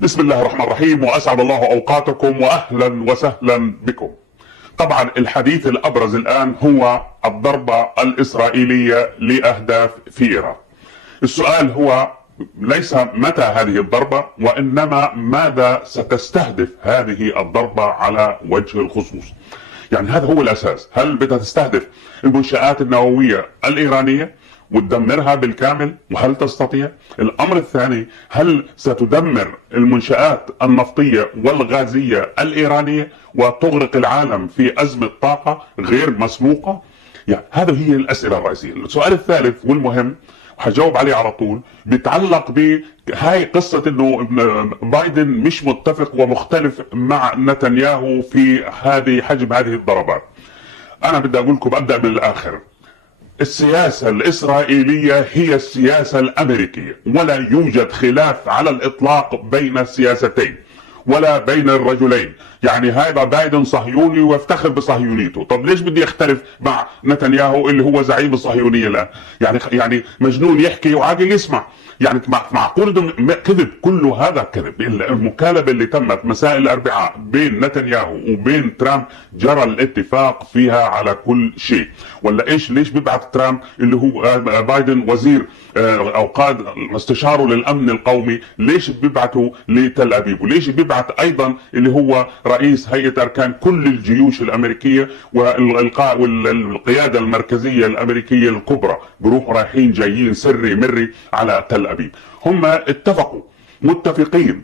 بسم الله الرحمن الرحيم، وأسعد الله أوقاتكم وأهلا وسهلا بكم. طبعا الحديث الأبرز الآن هو الضربة الإسرائيلية لأهداف في إيران. السؤال هو ليس متى هذه الضربة، وإنما ماذا ستستهدف هذه الضربة على وجه الخصوص. يعني هذا هو الأساس. هل بدها تستهدف المنشآت النووية الإيرانية وتدمرها بالكامل، وهل تستطيع؟ الأمر الثاني، هل ستدمر المنشآت النفطية والغازية الإيرانية وتغرق العالم في أزمة طاقة غير مسبوقة؟ يعني هذه هي الأسئلة الرئيسية. السؤال الثالث والمهم وهجاوب عليه على طول بيتعلق بهاي قصة انه بايدن مش متفق ومختلف مع نتنياهو في حجم هذه الضربات. انا بدي اقول لكم ابدأ من الاخر. السياسة الإسرائيلية هي السياسة الأمريكية، ولا يوجد خلاف على الإطلاق بين السياستين ولا بين الرجلين. يعني هذا بايدن صهيوني ويفتخر بصهيونيته، طب ليش بدي اختلف مع نتنياهو اللي هو زعيم الصهيونية الآن؟ يعني مجنون يحكي وعاقل يسمع. يعني معقول كذب؟ كل هذا كذب. المكالمة اللي تمت مساء الأربعاء بين نتنياهو وبين ترامب جرى الاتفاق فيها على كل شيء. ولا ايش؟ ليش بيبعث ترامب اللي هو بايدن وزير او قائد استشاره للامن القومي، ليش بيبعثوا لتل ابيب؟ وليش بيبعث ايضا اللي هو رئيس هيئة اركان كل الجيوش الامريكية والقيادة المركزية الامريكية الكبرى بروحوا رايحين جايين سري مري على تل ابيب؟ هم اتفقوا،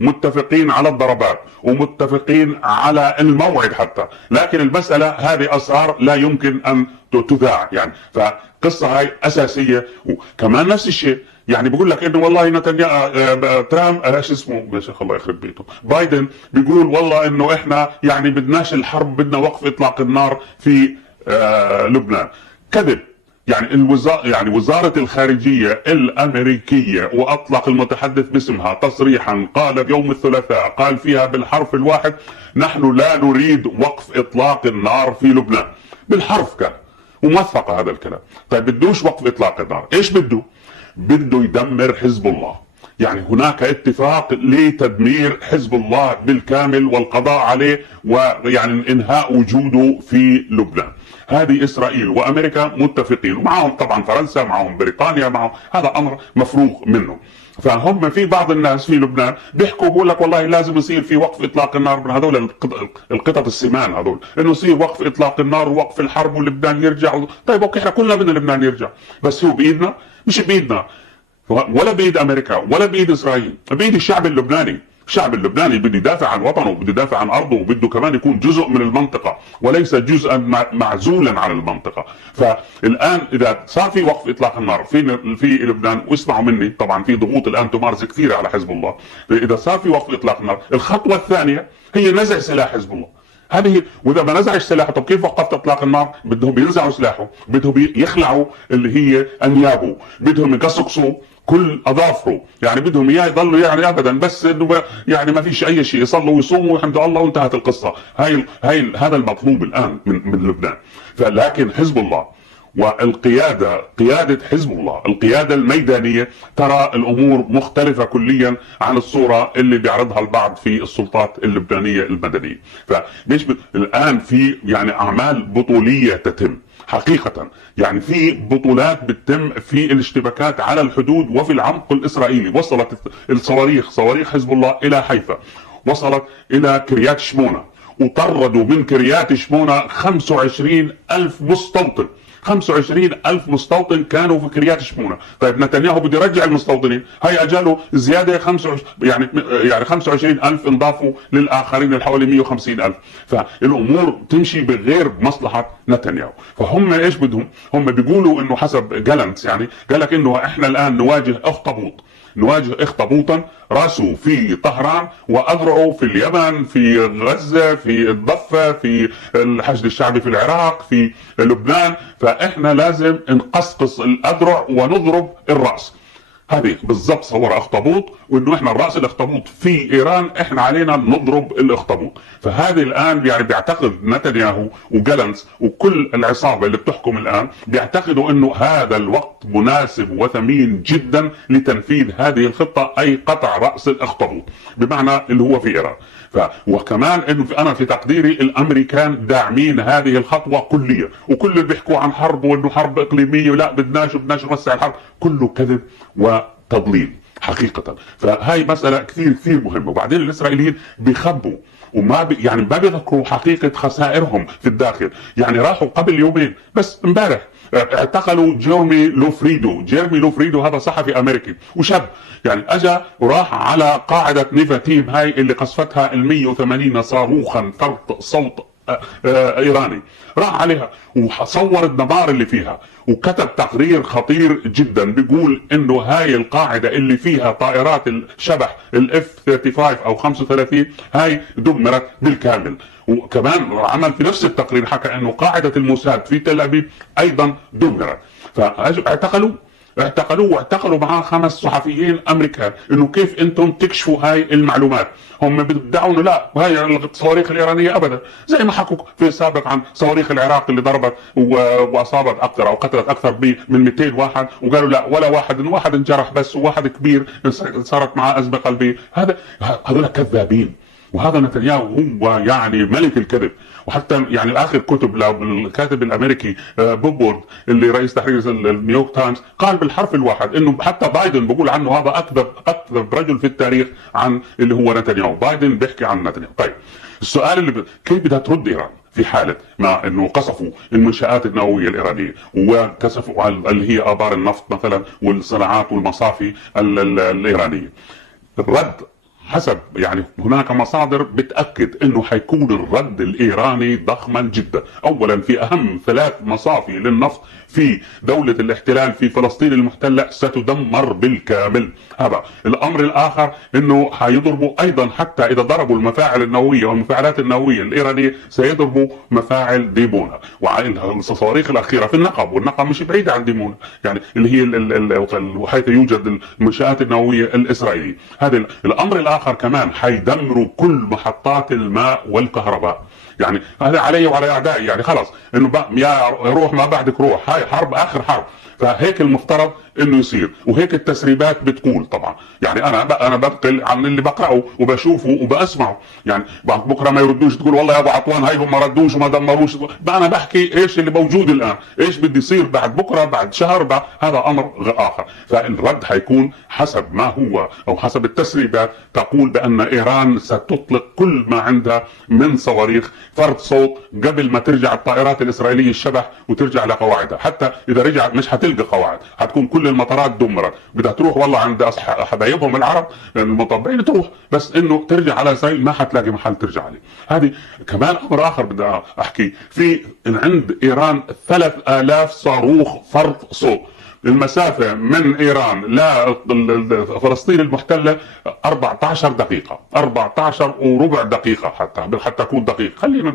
متفقين على الضربات ومتفقين على الموعد حتى، لكن المسألة هذه أسرار لا يمكن أن تذاع. يعني فقصة هاي أساسية. وكمان نفس الشيء، يعني بيقول لك انه والله نتنياهو ترامب ايش اسمه يا شيخ الله يخرب بيته، بايدن بيقول والله انه احنا يعني بدناش الحرب، بدنا وقف اطلاق النار في لبنان. كذب. يعني وزارة الخارجية الأمريكية وأطلق المتحدث باسمها تصريحا قال يوم الثلاثاء، قال فيها بالحرف الواحد: نحن لا نريد وقف إطلاق النار في لبنان. بالحرف كان وموثق هذا الكلام. طيب بدوش وقف إطلاق النار، إيش بده يدمر حزب الله. يعني هناك اتفاق لتدمير حزب الله بالكامل والقضاء عليه، ويعني انهاء وجوده في لبنان. هذه اسرائيل وامريكا متفقين، ومعهم طبعا فرنسا، معهم بريطانيا، معهم، هذا امر مفروغ منه. فهم في بعض الناس في لبنان بيحكوا بقول لك والله لازم يصير في وقف اطلاق النار من هذول القطط السمان هذول، انه يصير وقف اطلاق النار ووقف الحرب ولبنان يرجع. طيب اوكي، احنا كلنا بدنا لبنان يرجع، بس هو بايدنا؟ مش بايدنا، ولا بايد امريكا ولا بايد اسرائيل، بايد الشعب اللبناني. الشعب اللبناني بده يدافع عن وطنه، بده يدافع عن ارضه، وبده كمان يكون جزء من المنطقه وليس جزءا معزولا عن المنطقه. فالان اذا صار في وقف اطلاق النار في لبنان، واسمعوا مني طبعا في ضغوط الان تمارس كثيره على حزب الله، اذا صار في وقف اطلاق النار الخطوه الثانيه هي نزع سلاح حزب الله. هذه، واذا ما نزعش سلاحه، طب كيف وقفت اطلاق النار؟ بدهم ينزعوا سلاحه، بدهم يخلعوا اللي هي انيابه، بدهم يقصقصوا كل اظافره، يعني بدهم اياه يضلوا يعني ابدا، بس انه يعني ما فيش اي شيء، يصلوا ويصوموا والحمد لله وانتهت القصه. هذا المطلوب الان من لبنان. فلكن حزب الله قيادة حزب الله، القيادة الميدانية، ترى الأمور مختلفة كليا عن الصورة اللي بيعرضها البعض في السلطات اللبنانية المدنية. فليش الآن في يعني أعمال بطولية تتم حقيقة، يعني في بطولات بتتم في الاشتباكات على الحدود وفي العمق الإسرائيلي. وصلت صواريخ حزب الله إلى حيفا، وصلت إلى كريات شمونة، وطردوا من كريات شمونة 25,000 مستوطن. 25,000 مستوطن كانوا في كريات شمونة. طيب نتنياهو بده يرجع المستوطنين، هاي اجاله زيادة 25,000 انضافوا للآخرين حوالي 150,000. فالأمور تمشي بغير مصلحة نتنياهو. فهم ايش بدهم؟ هم بيقولوا انه حسب جالنت، يعني قال لك انه احنا الان نواجه اخطبوطا راسه في طهران واذرعه في اليمن، في غزة، في الضفة، في الحشد الشعبي في العراق، في لبنان. فاحنا لازم نقصقص الاذرع ونضرب الراس. هذه بالضبط صور اخطبوط، وانه احنا راس الاخطبوط في ايران، احنا علينا نضرب الاخطبوط. فهذه الان يعني بيعتقد نتنياهو وجالنتس وكل العصابه اللي بتحكم الان بيعتقدوا انه هذا الوقت مناسب وثمين جدا لتنفيذ هذه الخطه، اي قطع راس الاخطبوط بمعنى اللي هو في ايران. وكمان انه انا في تقديري الامريكان داعمين هذه الخطوه كليا، وكل اللي بيحكوا عن حرب وانه حرب اقليميه ولا بدناش نوسع الحرب، كله كذب وتضليل حقيقه. فهاي مساله كثير كثير مهمه. وبعدين الاسرائيليين بيخبوا وما يعني ما بيذكروا حقيقه خسائرهم في الداخل. يعني راحوا قبل يومين بس امبارح اعتقلوا جيرمي لوفريدو هذا صحفي امريكي وشاب، يعني اجى وراح على قاعده نيفاتيم هاي اللي قصفتها ال 180 صاروخا فرط صوت ايراني، راح عليها وصور الدمار اللي فيها، وكتب تقرير خطير جدا بيقول انه هاي القاعده اللي فيها طائرات الشبح الاف 35 او 35 هاي دمرت بالكامل. وكمان عمل في نفس التقرير حكى انه قاعده الموساد في تل ابيب ايضا دمرت. واعتقلوا معاه 5 صحفيين امريكان، انه كيف انتم تكشفوا هاي المعلومات. هم بيدعوا انه لا وهي الصواريخ الايرانيه ابدا، زي ما حكوا في السابق عن صواريخ العراق اللي ضربت واصابت اكثر او قتلت اكثر من 200 واحد، وقالوا لا ولا واحد انجرح بس، وواحد كبير صارت معاه ازمه قلبيه. هذول كذابين، وهذا نتنياهو هو يعني ملك الكذب. وحتى يعني اخر كتب للكاتب الامريكي بوب وورد اللي رئيس تحرير النيويورك تايمز قال بالحرف الواحد انه حتى بايدن بيقول عنه هذا اكذب رجل في التاريخ عن اللي هو نتنياهو. بايدن بيحكي عن نتنياهو. طيب السؤال كيف بدها ترد ايران في حاله ما انه قصفوا المنشآت النوويه الايرانيه وكسفوا اللي هي ابار النفط مثلا والصناعات والمصافي الايرانيه؟ الرد حسب يعني هناك مصادر بتأكد انه حيكون الرد الايراني ضخما جدا. اولا في اهم 3 مصافي للنفط في دولة الاحتلال في فلسطين المحتلة ستدمر بالكامل. هذا الامر الاخر انه حيضربوا ايضا، حتى اذا ضربوا المفاعل النووية والمفاعلات النووية الايرانية سيضربوا مفاعل ديمونا. والصواريخ الاخيرة في النقب، والنقب مش بعيدة عن ديمونا يعني اللي هي حيث يوجد المنشآت النووية الاسرائيلية. هذا الامر الاخر كمان حيدمروا كل محطات الماء والكهرباء. يعني هذا علي وعلى اعدائي، يعني خلاص انه يا روح ما بعدك روح، هاي حرب اخر حرب. فهيك المفترض انه يصير، وهيك التسريبات بتقول طبعا. يعني انا بنقل عن اللي بقراه وبشوفه وبسمعه. يعني بكره ما يردوش تقول والله يا ابو عطوان هاي هم ما ردوش وما دمروش. انا بحكي ايش اللي موجود الان، ايش بدي يصير بعد بكره بعد شهر هذا امر اخر. فالرد حيكون حسب ما هو او حسب التسريبات تقول بان ايران ستطلق كل ما عندها من صواريخ فرد صوت قبل ما ترجع الطائرات الاسرائيليه الشبح وترجع لقواعدها. حتى اذا رجعت مش حتلقى قواعد، حتكون كل المطارات دمرت. بدها تروح والله عند حبايبهم العرب المطبعين تروح، بس انه ترجع على اسرائيل ما حتلاقي محل ترجع عليه. هذه كمان امر اخر بدي احكي في عند ايران 3000 صاروخ فرد صوت. المسافة من ايران لفلسطين المحتلة 14 دقيقة، 14 وربع دقيقة حتى اكون دقيق، خلينا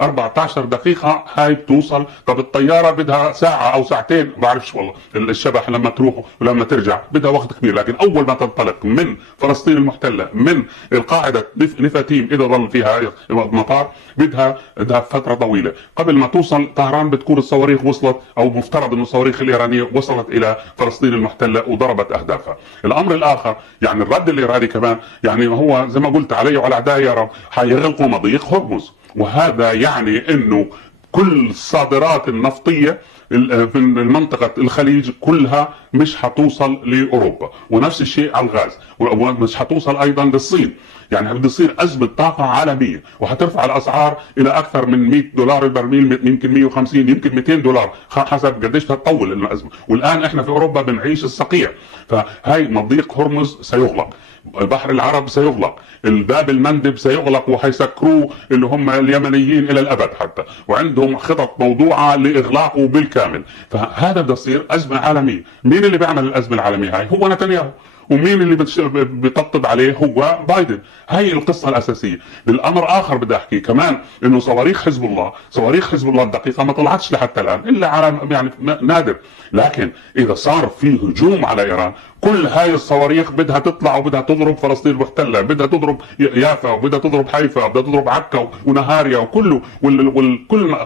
14 دقيقة هاي بتوصل. طب الطيارة بدها ساعة او ساعتين، ما بعرفش والله الشبح لما تروح ولما ترجع بدها وقت كبير. لكن اول ما تنطلق من فلسطين المحتلة من القاعدة نفاتيم اذا ظل فيها مطار بدها فترة طويلة. قبل ما توصل طهران بتكون الصواريخ وصلت، او مفترض انه الصواريخ الايرانية وصلت الى فلسطين المحتلة وضربت اهدافها. الامر الاخر يعني الرد الايراني كمان، يعني هو زي ما قلت علي وعلى اعدائي يا رب حيغلقوا مضيق هرمز، وهذا يعني انه كل الصادرات النفطية في المنطقة الخليج كلها مش حتوصل لأوروبا، ونفس الشيء على الغاز، ومش حتوصل أيضا للصين. يعني بده يصير أزمة طاقة عالمية، وحترفع الأسعار إلى أكثر من $100 البرميل، يمكن 150 يمكن $200 حسب قديش تطول الأزمة. والآن إحنا في أوروبا بنعيش الصقيع. فهاي مضيق هرمز سيغلق، بحر العرب سيغلق، الباب المندب سيغلق وحيسكروه اللي هم اليمنيين الى الابد حتى، وعندهم خطط موضوعه لاغلاقه بالكامل. فهذا بده يصير ازمه عالميه. مين اللي بيعمل الازمه العالميه هاي؟ هو نتنياهو. ومين اللي بيطبطب عليه؟ هو بايدن. هاي القصة الأساسية. بالأمر آخر بدي أحكي كمان إنه صواريخ حزب الله الدقيقة ما طلعتش لحتى الآن إلا على يعني نادر. لكن إذا صار في هجوم على إيران كل هاي الصواريخ بدها تطلع وبدها تضرب فلسطين المحتله، بدها تضرب يافا وبدها تضرب حيفا وبدها تضرب عكا ونهاريا وكله،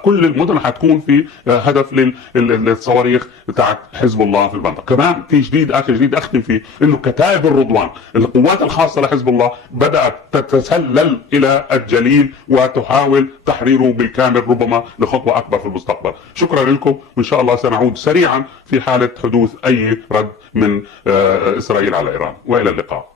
كل المدن حتكون في هدف للصواريخ تاعت حزب الله في المنطقه. كمان في جديد، اخر جديد اختم فيه، انه كتائب الرضوان القوات الخاصه لحزب الله بدات تتسلل الى الجليل وتحاول تحريره بالكامل، ربما لخطوه اكبر في المستقبل. شكرا لكم، وان شاء الله سنعود سريعا في حاله حدوث اي رد من اسرائيل على ايران، والى اللقاء.